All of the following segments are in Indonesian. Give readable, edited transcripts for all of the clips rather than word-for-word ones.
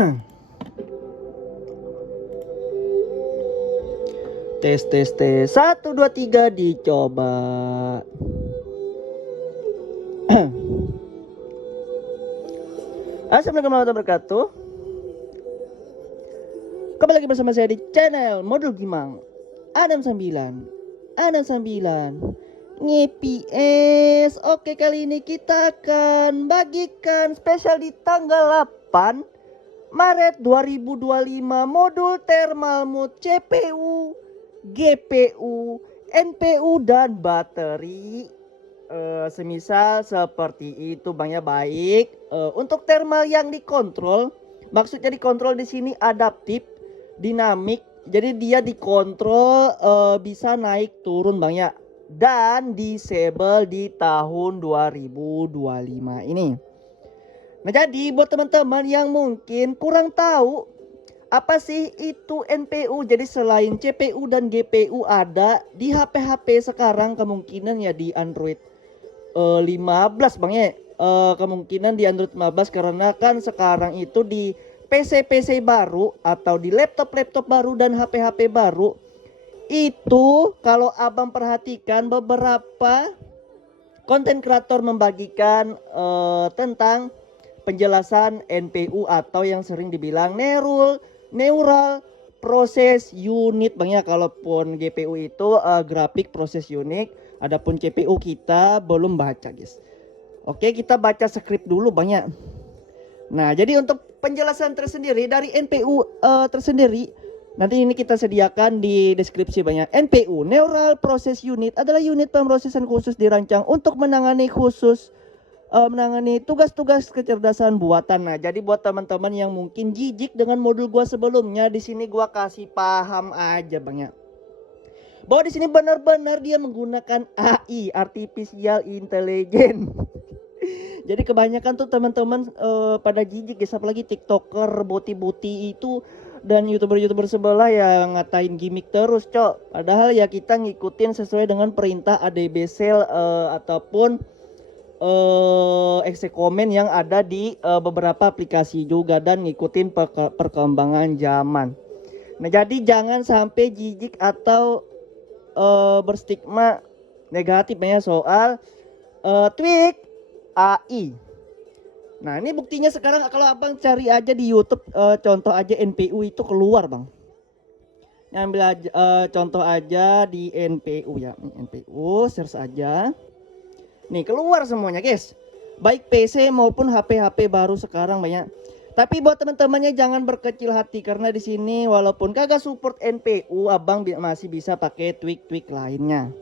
Tes tes tes 1 2 3 dicoba. Assalamualaikum warahmatullahi wabarakatuh. Kembali lagi bersama saya di channel Modul Gimang Adam 9 Nge-PS. Oke, kali ini kita akan bagikan spesial di tanggal 8 Maret 2025 modul thermal mode CPU, GPU, NPU dan bateri. Semisal seperti itu Bang ya, baik. Untuk thermal yang dikontrol, maksudnya dikontrol di sini adaptif, dinamik. Jadi dia dikontrol bisa naik turun Bang ya, dan disable di tahun 2025 ini. Nah, jadi buat teman-teman yang mungkin kurang tahu apa sih itu NPU, jadi selain CPU dan GPU ada di HP-HP sekarang, kemungkinan ya di Android 15 Bang ya. Kemungkinan di Android 15 karena kan sekarang itu di PC-PC baru atau di laptop-laptop baru dan HP-HP baru itu, kalau abang perhatikan beberapa konten kreator membagikan tentang penjelasan NPU atau yang sering dibilang neural process unit Bang ya. Kalaupun GPU itu graphic process unit, adapun CPU kita belum baca guys. Oke, kita baca skrip dulu Bang ya. Nah, jadi untuk penjelasan tersendiri dari NPU tersendiri, nanti ini kita sediakan di deskripsi Bang ya. NPU, Neural Process Unit, adalah unit pemrosesan khusus dirancang untuk menangani tugas-tugas kecerdasan buatan. Nah, jadi buat teman-teman yang mungkin jijik dengan modul gua sebelumnya, di sini gua kasih paham aja Bang ya, bahwa di sini benar-benar dia menggunakan AI, Artificial Intelligence. Jadi kebanyakan tuh teman-teman pada jijik guys, apalagi TikToker, boti-boti itu dan YouTuber-YouTuber sebelah yang ngatain gimmick terus, Cok. Padahal ya kita ngikutin sesuai dengan perintah ADBSel ataupun exe komen yang ada di beberapa aplikasi juga, dan ngikutin perkembangan zaman. Nah, jadi jangan sampai jijik atau berstigma negatif ya soal tweak AI. Nah, ini buktinya sekarang kalau abang cari aja di YouTube, contoh aja NPU itu keluar Bang. Ngambil aja contoh aja di NPU ya, NPU search aja. Nih keluar semuanya guys, baik PC maupun HP-HP baru sekarang banyak. Tapi buat teman-temannya jangan berkecil hati, karena di sini walaupun kagak support NPU, abang masih bisa pakai tweak-tweak lainnya.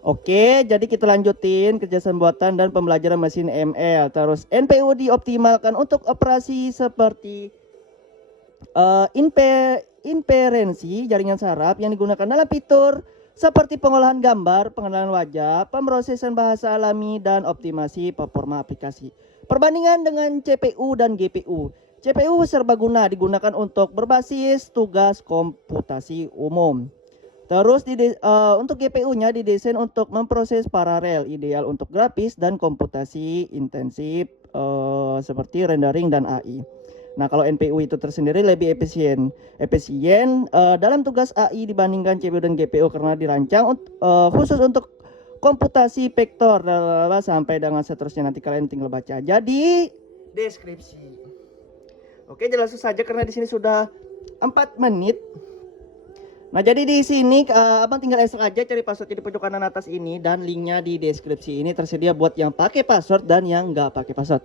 Oke, jadi kita lanjutin kerjasama buatan dan pembelajaran mesin ML. Terus NPU dioptimalkan untuk operasi seperti inferensi jaringan saraf yang digunakan dalam fitur seperti pengolahan gambar, pengenalan wajah, pemrosesan bahasa alami, dan optimasi performa aplikasi. Perbandingan dengan CPU dan GPU. CPU serbaguna digunakan untuk berbasis tugas komputasi umum. Terus untuk GPU-nya didesain untuk memproses paralel, ideal untuk grafis dan komputasi intensif seperti rendering dan AI. Nah, kalau NPU itu tersendiri lebih efisien dalam tugas AI dibandingkan CPU dan GPU karena dirancang khusus untuk komputasi vektor sampai dengan seterusnya. Nanti kalian tinggal baca aja di deskripsi. Oke, langsung saja karena di sini sudah 4 menit. Nah, jadi di sini abang tinggal extract aja, cari passwordnya di pojok kanan atas ini, dan linknya di deskripsi ini tersedia buat yang pakai password dan yang nggak pakai password.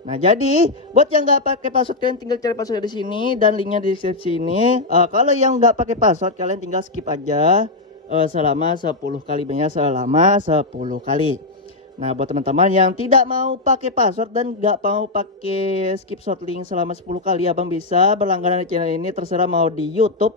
Nah, jadi buat yang nggak pakai password kalian tinggal cari password di sini dan linknya di deskripsi ini. Kalau yang nggak pakai password kalian tinggal skip aja selama 10 kali banyak, selama 10 kali. Nah, buat teman-teman yang tidak mau pakai password dan nggak mau pakai skip short link selama 10 kali, abang bisa berlangganan di channel ini, terserah mau di YouTube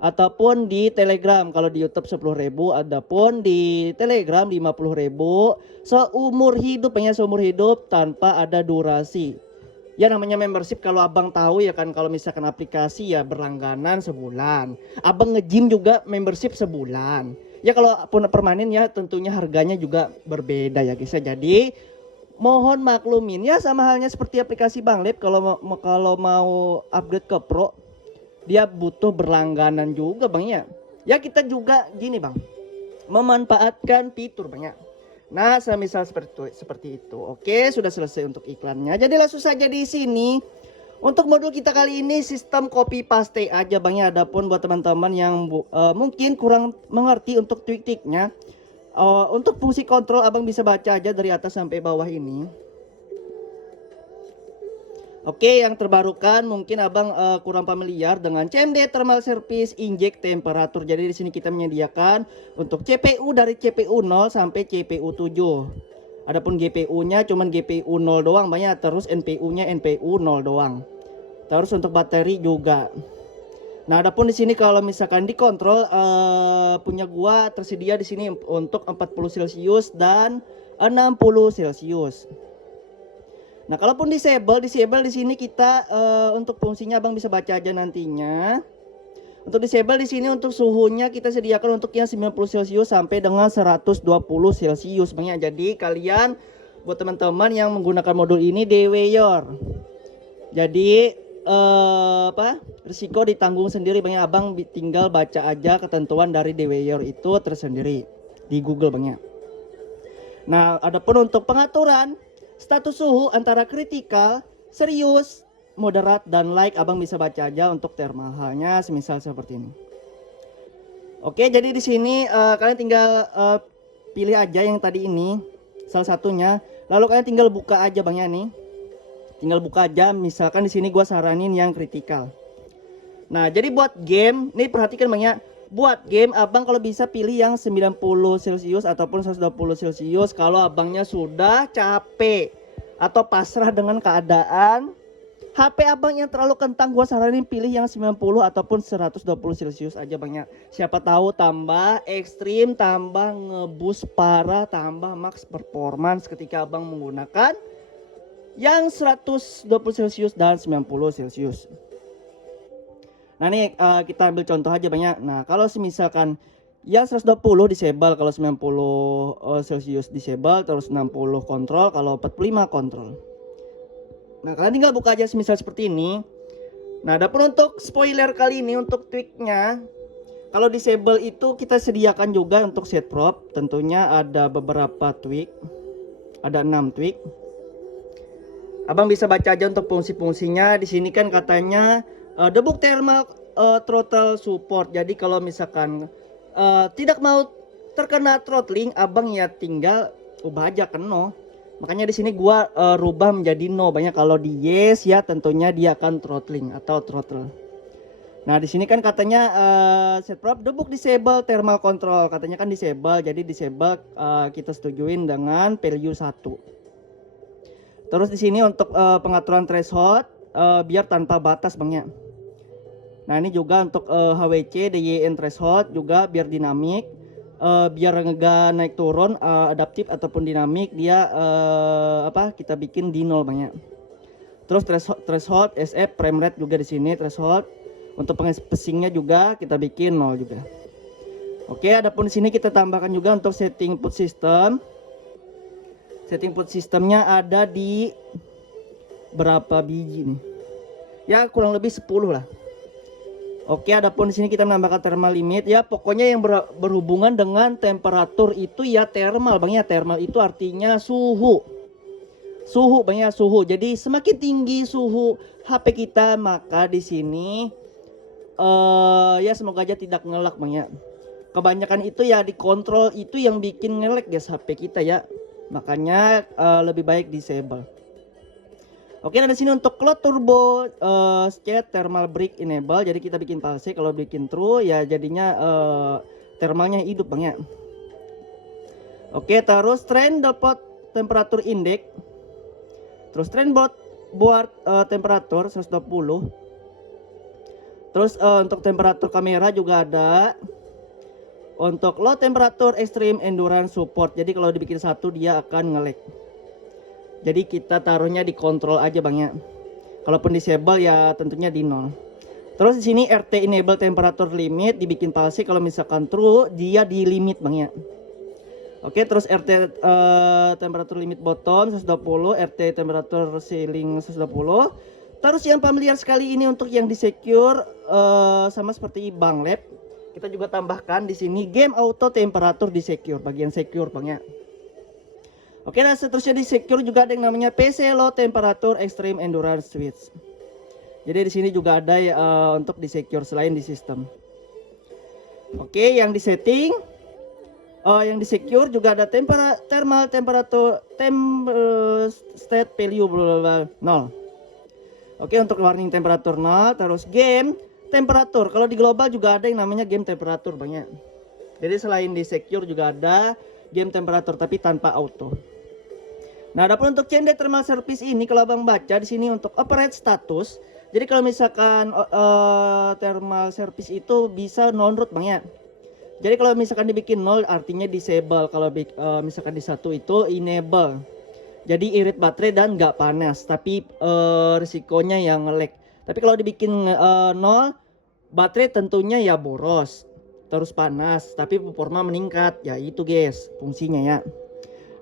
ataupun di Telegram. Kalau di YouTube 10.000, adapun di Telegram 50.000 seumur hidup, hanya seumur hidup tanpa ada durasi. Ya namanya membership, kalau abang tahu ya kan, kalau misalkan aplikasi ya berlangganan sebulan. Abang nge-gym juga membership sebulan. Ya kalau pun permanen ya tentunya harganya juga berbeda ya guys. Jadi mohon maklumin ya, sama halnya seperti aplikasi Bang Lab, kalau mau upgrade ke Pro dia butuh berlangganan juga Bang ya. Ya kita juga gini Bang, memanfaatkan fitur Bang ya. Nah, semisal seperti itu. Oke, sudah selesai untuk iklannya. Jadi langsung saja di sini. Untuk modul kita kali ini sistem copy paste aja Bang ya. Adapun buat teman-teman yang mungkin kurang mengerti untuk tweak-tweaknya, untuk fungsi kontrol Abang bisa baca aja dari atas sampai bawah ini. Oke, yang terbarukan mungkin Abang kurang familiar dengan CMD Thermal Service Inject Temperature. Jadi di sini kita menyediakan untuk CPU dari CPU 0 sampai CPU 7. Adapun GPU-nya cuman GPU 0 doang banyak, terus NPU-nya NPU 0 doang. Terus untuk bateri juga. Nah, adapun di sini kalau misalkan dikontrol punya gua tersedia di sini untuk 40 Celcius dan 60 Celcius. Nah, kalaupun disable di sini kita untuk fungsinya Abang bisa baca aja nantinya. Untuk disable di sini untuk suhunya kita sediakan untuk yang 90 Celcius sampai dengan 120 Celcius Bang ya. Jadi kalian buat teman-teman yang menggunakan modul ini deweyor. Jadi risiko ditanggung sendiri Bang ya. Abang tinggal baca aja ketentuan dari deweyor itu tersendiri di Google Bang ya. Nah, adapun untuk pengaturan status suhu antara kritikal, serius, moderat, dan light Abang bisa baca aja untuk thermal halnya semisal seperti ini. Oke, jadi di sini kalian tinggal pilih aja yang tadi ini salah satunya, lalu kalian tinggal buka aja Bang ya nih. Tinggal buka aja, misalkan di sini gua saranin yang kritikal. Nah, jadi buat game, nih perhatikan Bang ya. Buat game Abang kalau bisa pilih yang 90 Celcius ataupun 120 Celcius kalau Abangnya sudah capek atau pasrah dengan keadaan HP Abang yang terlalu kentang. Gua saranin pilih yang 90 ataupun 120 Celcius aja Bang ya. Siapa tahu tambah ekstrim, tambah ngeboost parah, tambah max performance ketika Abang menggunakan yang 120 Celcius dan 90 Celcius. Nah nih kita ambil contoh aja banyak. Nah kalau misalkan yang 120 disable, kalau 90 Celcius disable, terus 60 kontrol, kalau 45 kontrol. Nah kalian tinggal buka aja semisal seperti ini. Nah adapun untuk spoiler kali ini untuk tweaknya, kalau disable itu kita sediakan juga untuk set prop. Tentunya ada beberapa tweak, ada 6 tweak. Abang bisa baca aja untuk fungsi-fungsinya. Di sini kan katanya debug thermal throttle support. Jadi kalau misalkan tidak mau terkena throttling, Abang ya tinggal ubah aja ke no. Makanya di sini gua rubah menjadi no. Banyak kalau di yes ya tentunya dia akan throttling atau throttle. Nah di sini kan katanya set prop debug disable thermal control. Katanya kan disable. Jadi disable kita setujuin dengan value 1. Terus di sini untuk pengaturan threshold biar tanpa batas Bang ya. Nah ini juga untuk HWC DYN threshold juga biar dinamik, biar nggak naik turun adaptif ataupun dinamik dia kita bikin di 0 Bang ya. Terus threshold SF frame rate juga di sini threshold. Untuk pengespacingnya juga kita bikin 0 juga. Oke, adapun di sini kita tambahkan juga untuk setting input system. Setting input sistemnya ada di berapa biji nih? Ya kurang lebih 10 lah. Oke, adapun di sini kita menambahkan thermal limit ya, pokoknya yang berhubungan dengan temperatur itu ya thermal Bang ya. Thermal itu artinya suhu. Suhu Bang ya, suhu. Jadi semakin tinggi suhu HP kita maka di sini ya semoga aja tidak ngelak Bang ya. Kebanyakan itu ya dikontrol itu yang bikin ngelek guys HP kita ya. Makanya lebih baik disable. Oke, nah di sini untuk cloud turbo state thermal break enable. Jadi kita bikin false, kalau bikin true ya jadinya thermalnya hidup Bang ya. Oke, terus trend depot temperatur index. Terus trend board temperatur 120. Terus untuk temperatur kamera juga ada. Untuk low temperature extreme endurance support. Jadi kalau dibikin satu dia akan nge-lag. Jadi kita taruhnya di kontrol aja Bang ya. Kalaupun disable ya tentunya di 0. Terus di sini RT enable temperature limit dibikin false, kalau misalkan true dia di limit Bang ya. Oke, terus RT temperatur limit bottom 120, RT temperatur ceiling 120. Terus yang familiar sekali ini untuk yang di secure sama seperti Bang Lab. Kita juga tambahkan di sini game auto temperatur di secure, bagian secure Bang ya. Oke, nah seterusnya di secure juga ada yang namanya PC low temperature extreme endurance switch. Jadi di sini juga ada untuk di secure selain di sistem. Oke, yang di setting yang di secure juga ada thermal temperature state value 0. Oke, untuk warning temperatur 0, terus game temperatur. Kalau di global juga ada yang namanya game temperatur banyak. Jadi selain di secure juga ada game temperatur tapi tanpa auto. Nah, adapun untuk CMD thermal service ini kalau Abang baca di sini untuk operate status. Jadi kalau misalkan thermal service itu bisa non root Bang ya. Jadi kalau misalkan dibikin 0 artinya disable, kalau misalkan di 1 itu enable. Jadi irit baterai dan nggak panas, tapi risikonya yang nge-lag. Tapi kalau dibikin 0, baterai tentunya ya boros, terus panas, tapi performa meningkat. Ya itu guys, fungsinya ya.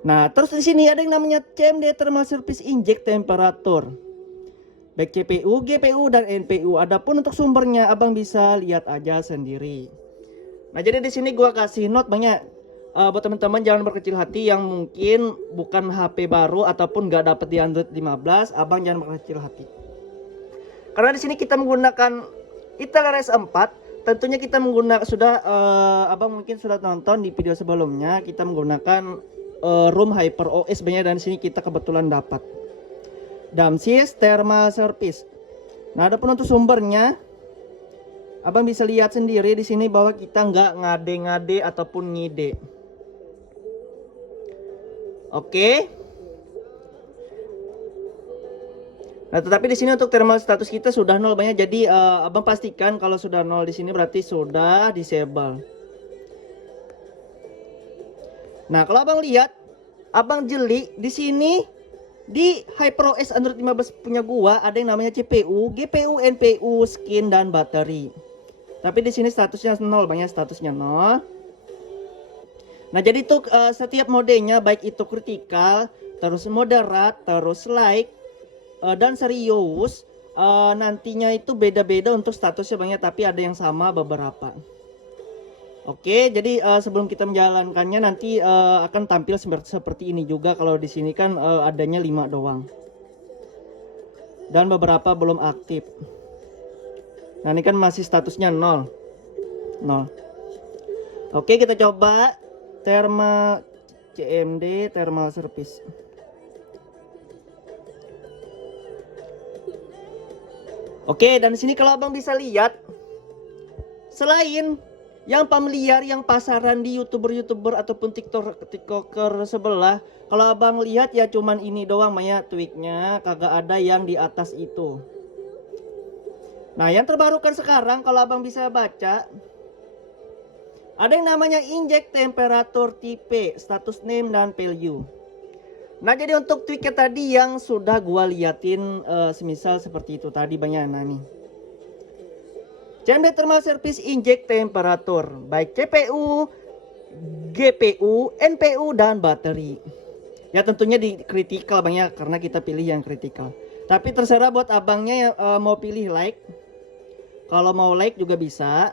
Nah, terus di sini ada yang namanya CMD thermal service inject temperature. Baik CPU, GPU dan NPU. Adapun untuk sumbernya Abang bisa lihat aja sendiri. Nah, jadi di sini gua kasih note banyak. Buat teman-teman jangan berkecil hati yang mungkin bukan HP baru ataupun nggak dapat di Android 15, Abang jangan berkecil hati. Karena di sini kita menggunakan Intel Rise 4, tentunya kita menggunakan Abang mungkin sudah nonton di video sebelumnya, kita menggunakan ROM Hyper OS banyak, dan di sini kita kebetulan dapat DAMSIS thermal service. Nah, adapun untuk sumbernya Abang bisa lihat sendiri di sini bahwa kita nggak ngade-ngade ataupun ngide. Oke. Nah, tetapi di sini untuk thermal status kita sudah 0 banyak. Jadi Abang pastikan kalau sudah 0 di sini berarti sudah disable. Nah, kalau Abang lihat, Abang jeli di sini di HyperOS Android 15 punya gua ada yang namanya CPU, GPU, NPU, skin dan baterai. Tapi di sini statusnya 0, banyak statusnya 0. Nah, jadi itu setiap modenya baik itu kritikal, terus moderat, terus light dan serius, nantinya itu beda-beda untuk statusnya banyak, tapi ada yang sama beberapa. Oke, jadi sebelum kita menjalankannya nanti akan tampil seperti ini juga. Kalau di sini kan adanya 5 doang. Dan beberapa belum aktif. Nah, ini kan masih statusnya 0. 0. Oke, kita coba CMD thermal service. Oke, dan di sini kalau Abang bisa lihat, selain yang familiar, yang pasaran di YouTuber ataupun TikToker sebelah, kalau Abang lihat ya cuman ini doang Maya tweaknya, kagak ada yang di atas itu. Nah, yang terbarukan sekarang kalau Abang bisa baca, ada yang namanya inject temperature type, status name dan value. Nah, jadi untuk tweaknya tadi yang sudah gua liatin semisal seperti itu tadi banyak. Nah nih, CMD thermal service inject temperature baik CPU, GPU, NPU dan baterai. Ya tentunya di critical banyak karena kita pilih yang critical. Tapi terserah buat abangnya mau pilih like. Kalau mau like juga bisa.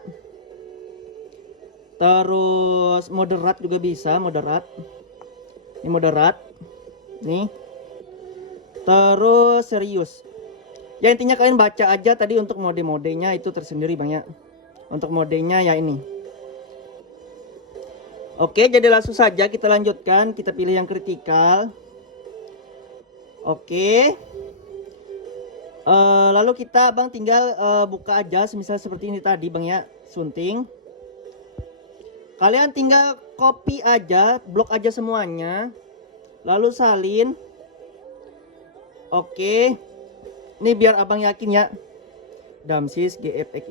Terus moderat juga bisa, moderat. Ini moderat. Nih. Terus serius. Ya intinya kalian baca aja tadi untuk mode-modenya itu tersendiri banyak. Untuk modenya ya ini. Oke, jadi langsung saja kita lanjutkan. Kita pilih yang kritikal. Oke. Lalu kita Bang tinggal buka aja semisal seperti ini tadi Bang ya, sunting. Kalian tinggal copy aja, blok aja semuanya. Lalu salin. Oke. Ini biar abang yakin ya. DAMSIS GFX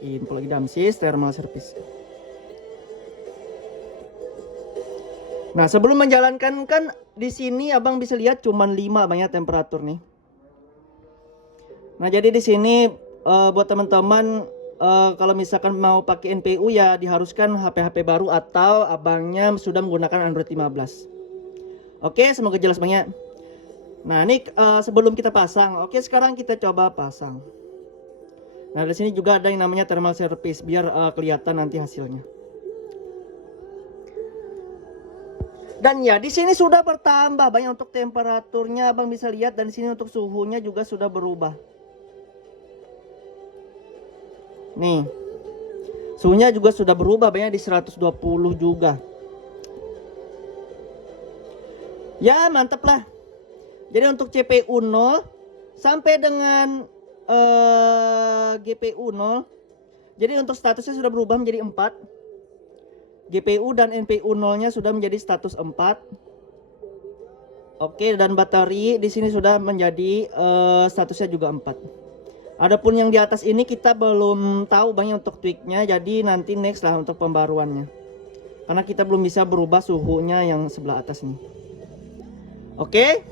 info lagi DAMSIS thermal service. Nah, sebelum menjalankan kan di sini abang bisa lihat cuman 5 banyak temperatur nih. Nah, jadi di sini buat teman-teman kalau misalkan mau pakai NPU ya diharuskan HP-HP baru atau abangnya sudah menggunakan Android 15. Oke, semoga jelas Bang ya. Nah, ini sebelum kita pasang. Oke, sekarang kita coba pasang. Nah, di sini juga ada yang namanya thermal service biar kelihatan nanti hasilnya. Dan ya, di sini sudah bertambah banyak untuk temperaturnya, Abang bisa lihat, dan di sini untuk suhunya juga sudah berubah. Nih. Suhunya juga sudah berubah banyak di 120 juga. Ya, mantap lah. Jadi untuk CPU 0 sampai dengan GPU 0. Jadi untuk statusnya sudah berubah menjadi 4. GPU dan NPU 0-nya sudah menjadi status 4. Oke, dan bateri di sini sudah menjadi statusnya juga 4. Adapun yang di atas ini kita belum tahu banyak untuk tweaknya, jadi nanti next lah untuk pembaruannya. Karena kita belum bisa berubah suhunya yang sebelah atas nih. Oke.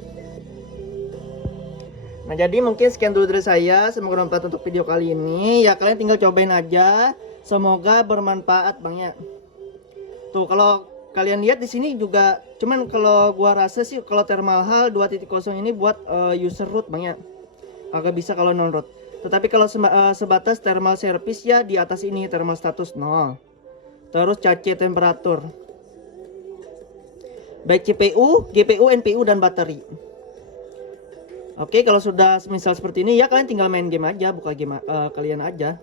Nah, jadi mungkin sekian dulu dari saya. Semoga bermanfaat untuk video kali ini. Ya, kalian tinggal cobain aja. Semoga bermanfaat Bang ya. Tuh, kalau kalian lihat di sini juga, cuman kalau gua rasa sih kalau thermal HAL 2.0 ini buat user root Bang ya. Agak bisa kalau non root. Tetapi kalau sebatas thermal service ya di atas ini thermal status 0. Terus cache temperatur. Baik CPU, GPU, NPU dan baterai. Oke, kalau sudah misal seperti ini ya kalian tinggal main game aja, buka game kalian aja.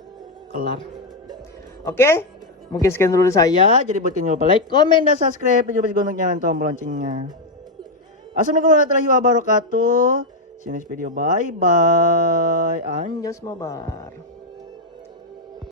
Kelar. Oke, mungkin sekian dulu saya. Jadi buat kalian lupa like, komen dan subscribe, dan juga untuk nyalain tombol loncengnya. Assalamualaikum warahmatullahi wabarakatuh. See you next video. Bye bye. Anjas mabar.